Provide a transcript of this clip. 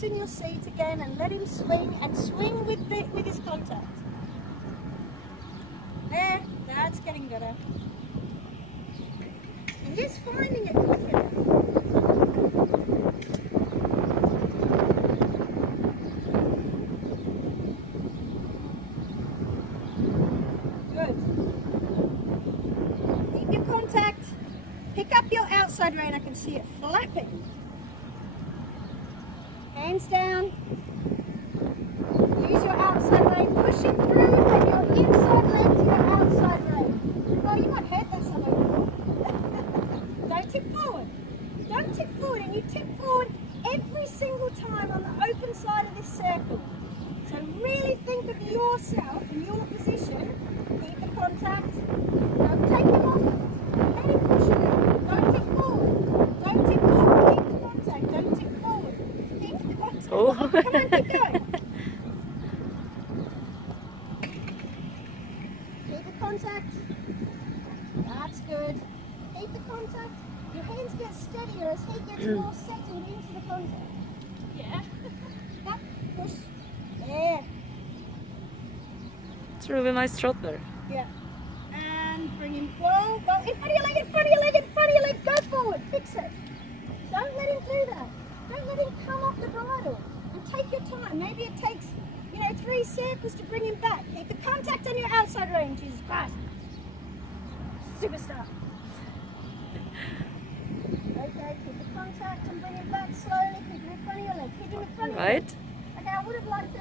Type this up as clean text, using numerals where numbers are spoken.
relax in your seat again and let him swing, and swing with his contact. There, that's getting better. And just finding it quicker. Good. Keep your contact. Pick up your outside rein. I can see it flapping. Hands down. Use your outside rein. Push it through and your inside leg to your outside rein. Oh, you might hurt that somewhere before. Don't tip forward. Don't tip forward, and you tip forward every single time on the open side of this circle. So really think of yourself in your position. Keep the contact. Don't take him off it. Let him push it out. Don't tip forward. Don't tip forward. Keep the contact. Don't tip forward. Keep the contact. Oh. Come on, keep going. Keep the contact. That's good. Keep the contact. Your hands get steadier as he gets more settled into the contact. Yeah. Up, push. There. It's a really nice trot there. Yeah. And bring him. Whoa, go in front of your leg, in front of your leg, in front of your leg. Go forward. Fix it. Don't let him do that. Don't let him come off the bridle. And take your time. Maybe it takes, 3 circles to bring him back. Keep the contact on your outside rein. Jesus Christ. Superstar. Okay, keep the contact and bring it back slowly. Keep him in front of your leg. Keep him in front of your leg. Right. Okay, I would have liked to